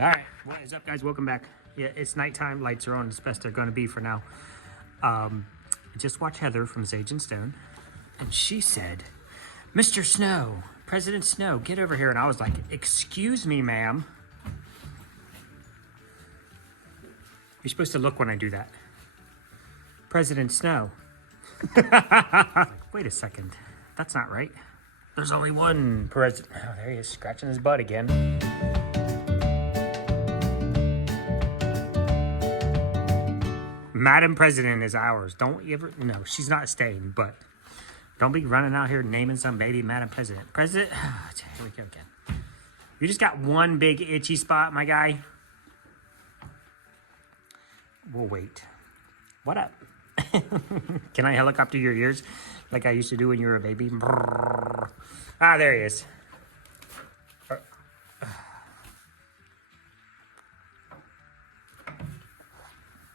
All right, what is up, guys? Welcome back. Yeah, it's nighttime. Lights are on. It's best they're going to be for now. Just watch Heather from Sage and Stone, and she said, "Mr. Snow, President Snow, get over here." And I was like, "Excuse me, ma'am. You're supposed to look when I do that." President Snow. Wait a second. That's not right. There's only one president. Oh, there he is, scratching his butt again. Madam President is ours. Don't you ever... No, she's not staying, but don't be running out here naming some baby Madam President. President... Here we go again. You just got one big itchy spot, my guy. We'll wait. What up? Can I helicopter your ears like I used to do when you were a baby? Brrr. Ah, there he is.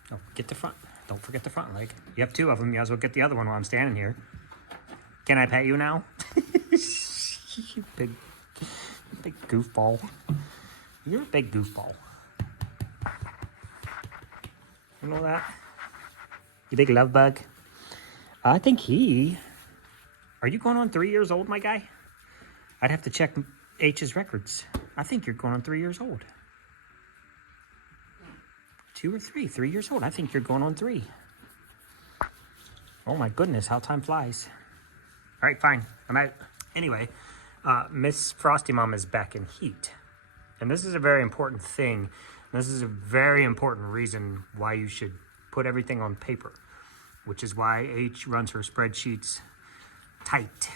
Oh, get the front. Don't forget the front leg. You have two of them. You might as well get the other one while I'm standing here. Can I pet you now? You big goofball. You're a big goofball. You know that? You big love bug. I think he... Are you going on 3 years old, my guy? I'd have to check H's records. I think you're going on 3 years old. 2 or 3, 3 years old. I think you're going on 3. Oh my goodness, how time flies. All right, fine. I'm out. Anyway, Miss Frosty Mom is back in heat. And this is a very important thing. This is a very important reason why you should put everything on paper, which is why H runs her spreadsheets tight.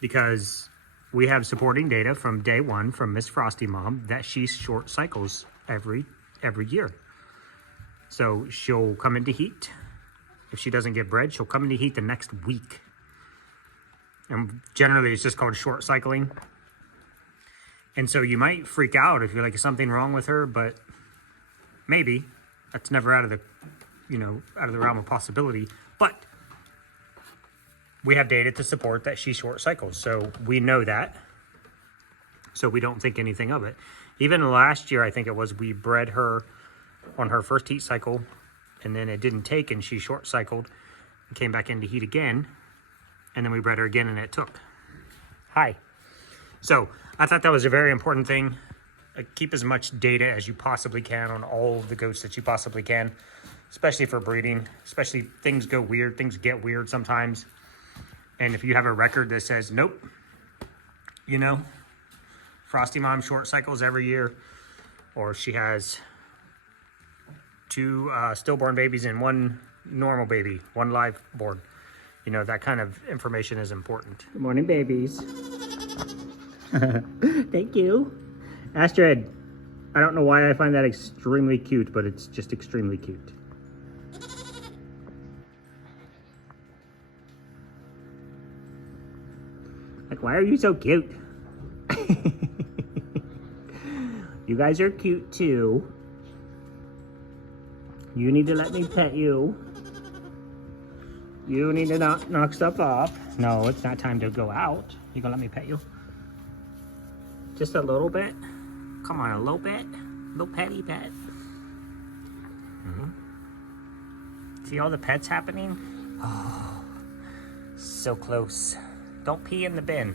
Because we have supporting data from day one from Miss Frosty Mom that she short cycles every year. So she'll come into heat. If she doesn't get bred, she'll come into heat the next week. And generally it's just called short cycling. And so you might freak out if you're like, is something wrong with her? But maybe. That's never out of the, out of the realm of possibility. But we have data to support that she short cycles. So we know that. So we don't think anything of it. Even last year, I think it was, we bred her on her first heat cycle, and then it didn't take, and she short cycled and came back into heat again. And then we bred her again, and it took. Hi. So I thought that was a very important thing. Keep as much data as you possibly can on all of the goats that you possibly can, especially for breeding. Especially things go weird, things get weird sometimes. And if you have a record that says, nope, Frosty Mom short cycles every year, or she has 2 stillborn babies and 1 normal baby, 1 live born, that kind of information is important. Good morning, babies. Thank you. Astrid, I don't know why I find that extremely cute, but it's just extremely cute. Like, why are you so cute? You guys are cute too. You need to let me pet you. You need to not knock stuff off. No, it's not time to go out. You gonna let me pet you? Just a little bit? Come on, a little bit? Little petty pet. See all the pets happening? Oh, so close. Don't pee in the bin.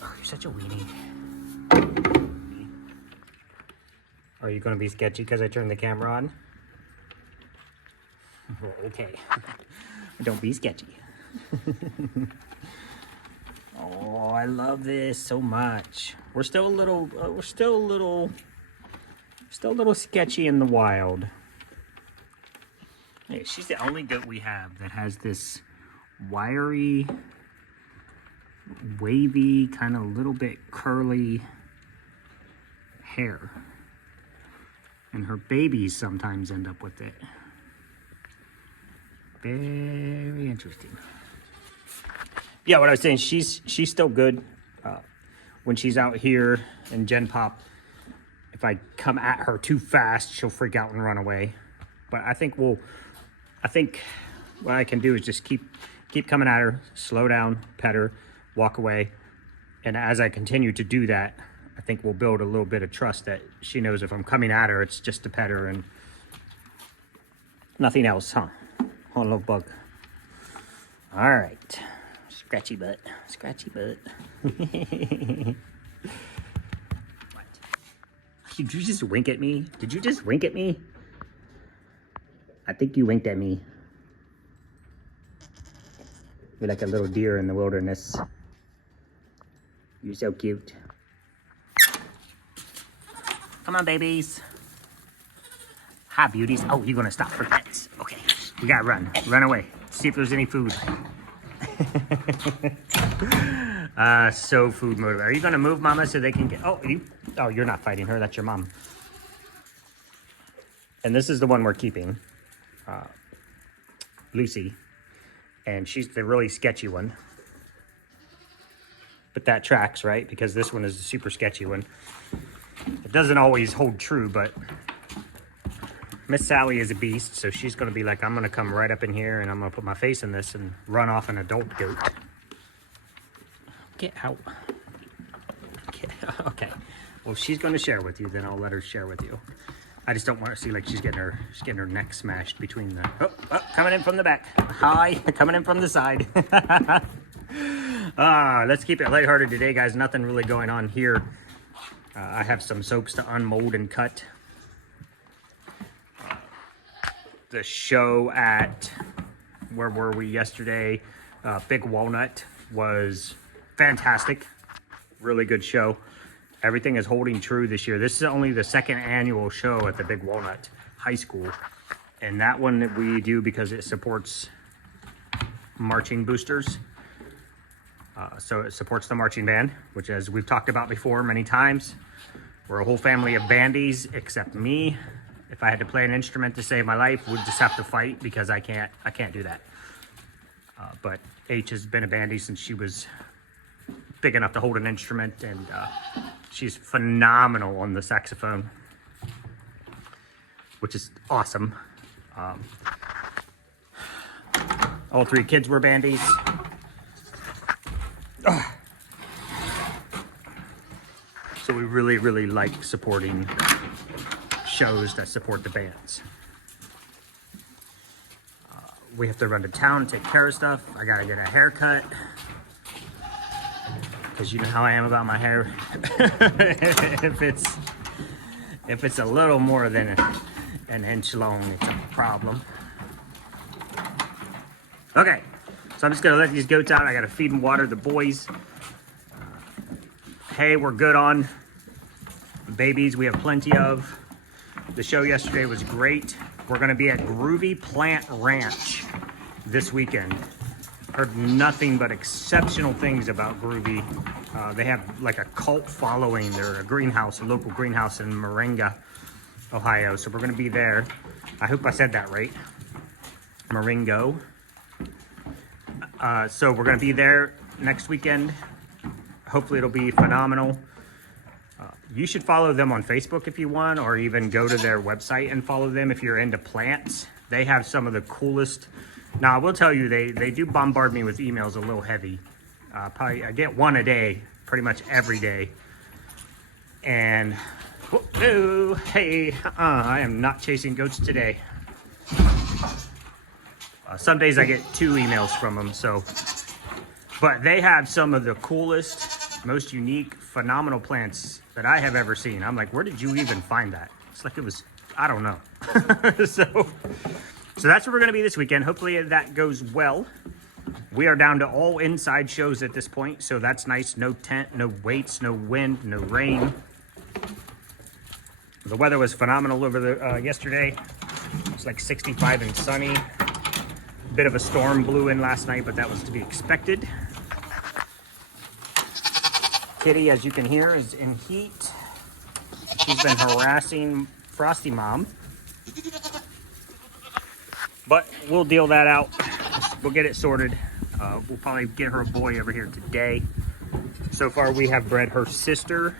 Oh, you're such a weenie. Are you gonna be sketchy because I turned the camera on? Okay. Don't be sketchy. Oh, I love this so much. We're still a little sketchy in the wild. Hey, she's the only goat we have that has this wiry, wavy, kind of little bit curly hair. And her babies sometimes end up with it. Very interesting. Yeah, what I was saying, she's still good. When she's out here in Gen Pop, if I come at her too fast, she'll freak out and run away. But I think what I can do is just keep coming at her, slow down, pet her, walk away. And as I continue to do that, I think we'll build a little bit of trust that she knows if I'm coming at her, it's just to pet her and nothing else, huh? Oh, little bug. All right. Scratchy butt. Scratchy butt. What? Did you just wink at me? Did you just wink at me? I think you winked at me. You're like a little deer in the wilderness. You're so cute. Come on, babies. Hi, beauties. Oh, you're gonna stop for pets. Okay, we gotta run. Run away. See if there's any food. So food motive. Are you gonna move, Mama, so they can get? Oh, you're not fighting her. That's your mom. And this is the one we're keeping, Lucy, and she's the really sketchy one. But that tracks, right? Because this one is the super sketchy one. It doesn't always hold true, but Miss Sally is a beast, so she's going to be like, I'm going to come right up in here and I'm going to put my face in this and run off an adult goat. Get out. Okay. Well, if she's going to share with you, then I'll let her share with you. I just don't want to see like she's getting her neck smashed between the... Oh, coming in from the back. Hi, coming in from the side. Let's keep it lighthearted today, guys. Nothing really going on here. I have some soaps to unmold and cut. The show at, where were we yesterday? Big Walnut was fantastic. Really good show. Everything is holding true this year. This is only the second annual show at the Big Walnut High School. And that one that we do because it supports marching boosters. So it supports the marching band, which, as we've talked about before many times, we're a whole family of bandies except me. If I had to play an instrument to save my life, we'd just have to fight because I can't do that. But H has been a bandy since she was big enough to hold an instrument, and she's phenomenal on the saxophone, which is awesome. All three kids were bandies. So we really, really like supporting shows that support the bands. We have to run to town and take care of stuff. I gotta get a haircut, because you know how I am about my hair. if it's a little more than an inch long, it's a problem. Okay, so I'm just gonna let these goats out. I gotta feed and water the boys. Hay we're good on. Babies we have plenty of. The show yesterday was great. We're gonna be at Groovy Plant Ranch this weekend. Heard nothing but exceptional things about Groovy. They have like a cult following. They're a greenhouse, a local greenhouse in Moringa, Ohio. So we're gonna be there. I hope I said that right. Moringo. So we're gonna be there next weekend. Hopefully it'll be phenomenal. You should follow them on Facebook if you want, or even go to their website and follow them if you're into plants. They have some of the coolest. Now, I will tell you, they do bombard me with emails a little heavy. Probably I get one a day, pretty much every day. And, whoa, hey, I am not chasing goats today. Some days I get 2 emails from them, so. But they have some of the coolest, most unique, phenomenal plants that I have ever seen. I'm like, where did you even find that? It's like it was, I don't know. So that's where we're gonna be this weekend. Hopefully that goes well. We are down to all inside shows at this point, so that's nice. No tent, no weights, no wind, no rain. The weather was phenomenal over the yesterday. It's like 65 and sunny. Bit of a storm blew in last night, but that was to be expected. Kitty, as you can hear, is in heat. She's been harassing Frosty Mom. But we'll deal that out. We'll get it sorted. We'll probably get her a boy over here today. So far, we have Bred her sister,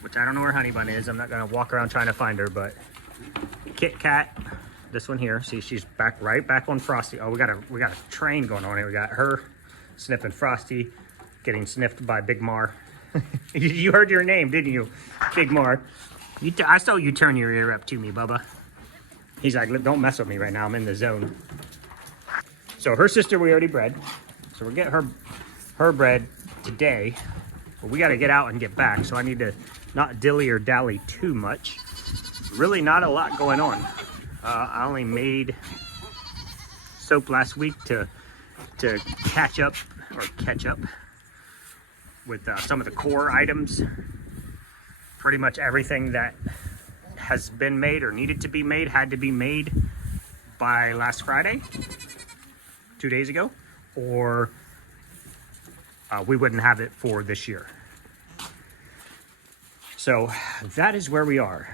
which I don't know where Honey Bun is. I'm not gonna walk around trying to find her, but Kit Kat, this one here. See, she's right back on Frosty. Oh, we got a train going on here. We got her sniffing Frosty, getting sniffed by Big Mar. You heard your name, didn't you, Big Mar? I saw you turn your ear up to me, Bubba. He's like, don't mess with me right now. I'm in the zone. So her sister we already bred. So we'll get her bred today. But we got to get out and get back. So I need to not dilly or dally too much. Really not a lot going on. I only made soap last week to catch up with some of the core items. Pretty much everything that has been made or needed to be made had to be made by last Friday, 2 days ago, or we wouldn't have it for this year. So that is where we are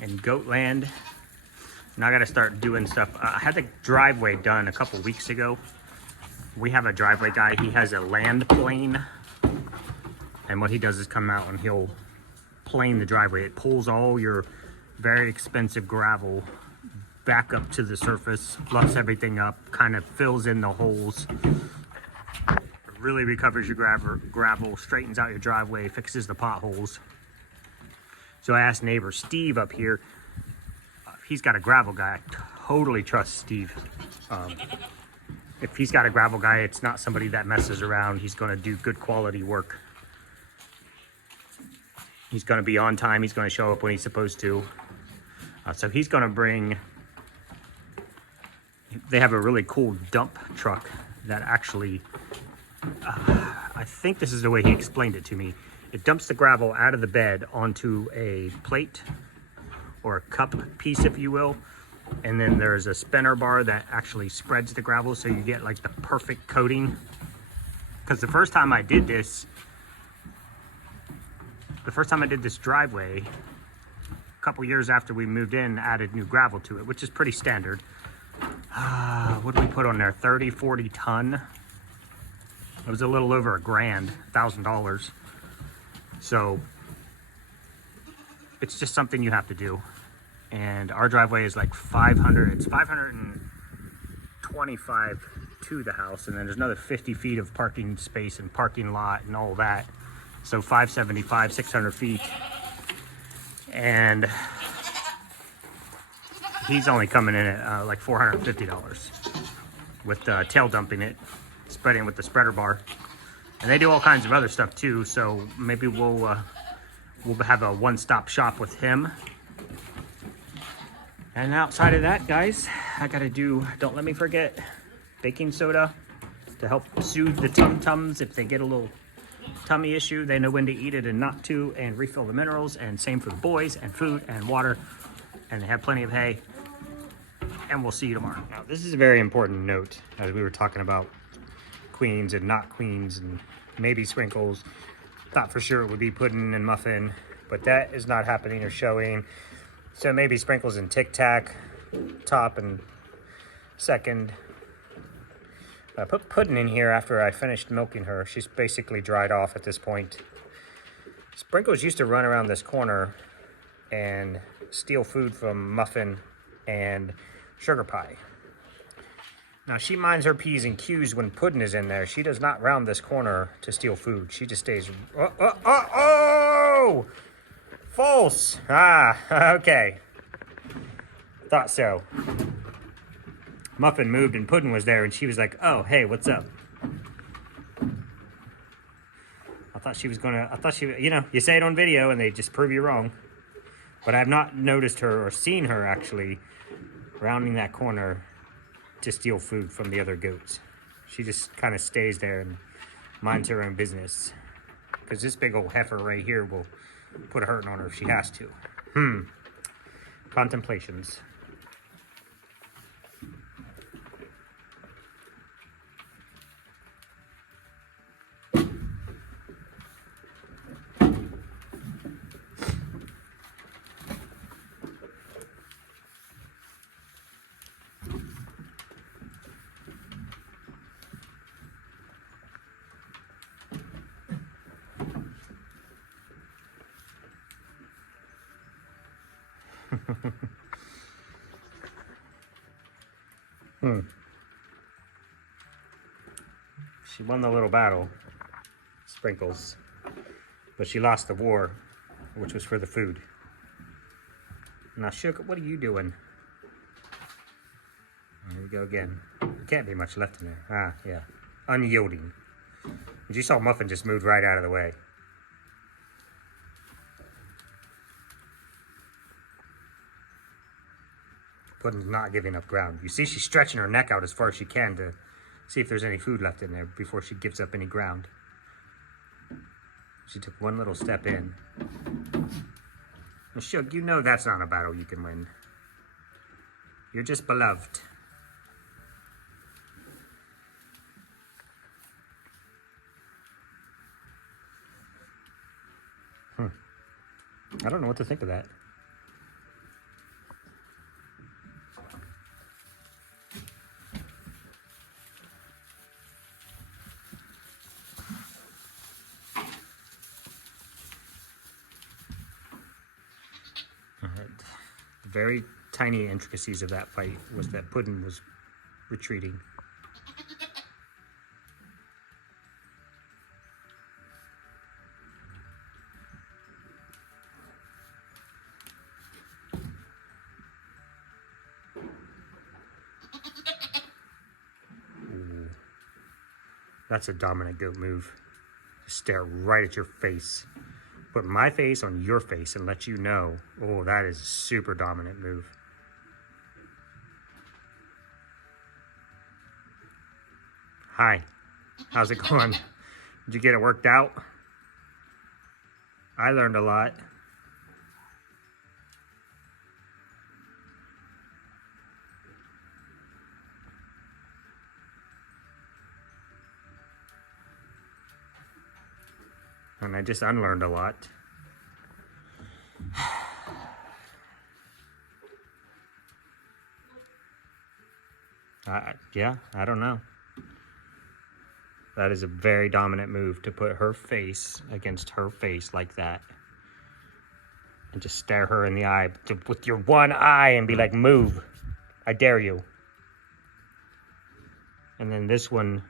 in goat land. Now I got to start doing stuff. I had the driveway done a couple weeks ago. We have a driveway guy. He has a land plane, and what he does is come out and he'll plane the driveway. It pulls all your very expensive gravel back up to the surface, fluffs everything up, kind of fills in the holes. It really recovers your gravel, straightens out your driveway, fixes the potholes. So I asked neighbor Steve up here. He's got a gravel guy. I totally trust Steve. If he's got a gravel guy, it's not somebody that messes around. He's going to do good quality work. He's going to be on time. He's going to show up when he's supposed to. So he's going to bring... They have a really cool dump truck that actually... I think this is the way he explained it to me. It dumps the gravel out of the bed onto a plate or a cup piece, if you will. And then there's a spinner bar that actually spreads the gravel so you get like the perfect coating. Because the first time I did this driveway, a couple years after we moved in, added new gravel to it, which is pretty standard. What did we put on there? 30, 40 ton. It was a little over $1,000. So it's just something you have to do. And our driveway is like 500. It's 525 to the house, and then there's another 50 feet of parking space and parking lot and all that. So 575, 600 feet. And he's only coming in at like $450 with tail dumping it, spreading with the spreader bar. And they do all kinds of other stuff too. So maybe we'll have a one-stop shop with him. And outside of that, guys, I gotta do, don't let me forget, baking soda to help soothe the tum-tums. If they get a little tummy issue, they know when to eat it and not to, and refill the minerals. And same for the boys, and food and water. And they have plenty of hay. And we'll see you tomorrow. Now, this is a very important note as we were talking about queens and not queens and maybe sprinkles. Thought for sure it would be pudding and muffin, but that is not happening or showing. So maybe sprinkles and Tic Tac, top and second. I put pudding in here after I finished milking her. She's basically dried off at this point. Sprinkles used to run around this corner and steal food from Muffin and Sugar Pie. Now she minds her P's and Q's when pudding is in there. She does not round this corner to steal food. She just stays, oh! False. Okay. Thought so. Muffin moved and Puddin' was there and she was like, oh, hey, what's up? I thought she, you know, you say it on video and they just prove you wrong. But I have not noticed her or seen her actually rounding that corner to steal food from the other goats. She just kind of stays there and minds her own business. Because this big old heifer right here will put a hurting on her if she has to. Contemplations. She won the little battle, Sprinkles, but she lost the war, which was for the food. Now, Sugar, what are you doing? There we go again. There can't be much left in there. Ah, yeah. Unyielding. And you saw Muffin just moved right out of the way. Pudding's not giving up ground. You see she's stretching her neck out as far as she can to see if there's any food left in there before she gives up any ground. She took one little step in. And Shug, you know that's not a battle you can win. You're just beloved. I don't know what to think of that. Very tiny intricacies of that fight was that Puddin was retreating. Ooh. That's a dominant goat move. Stare right at your face. Put my face on your face and let you know. Oh, that is a super dominant move. Hi, how's it going? Did you get it worked out? I learned a lot. And I just unlearned a lot. Yeah, I don't know. That is a very dominant move to put her face against her face like that. And just stare her in the eye with your one eye and be like, move. I dare you. And then this one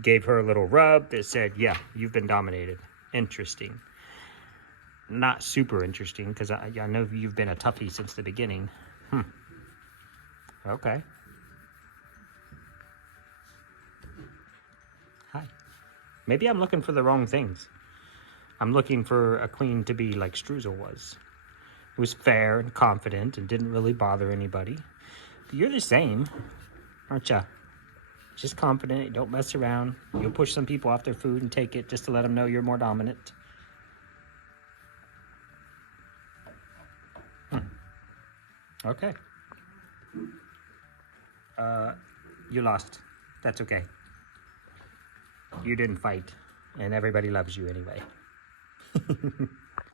gave her a little rub that said, yeah, you've been dominated. Interesting. Not super interesting, because I know you've been a toughie since the beginning. Okay. Hi. Maybe I'm looking for the wrong things. I'm looking for a queen to be like Struzel was. Who was fair and confident and didn't really bother anybody. But you're the same, aren't ya? Just confident, you don't mess around. You'll push some people off their food and take it just to let them know you're more dominant. Okay. You lost. That's okay. You didn't fight, and everybody loves you anyway.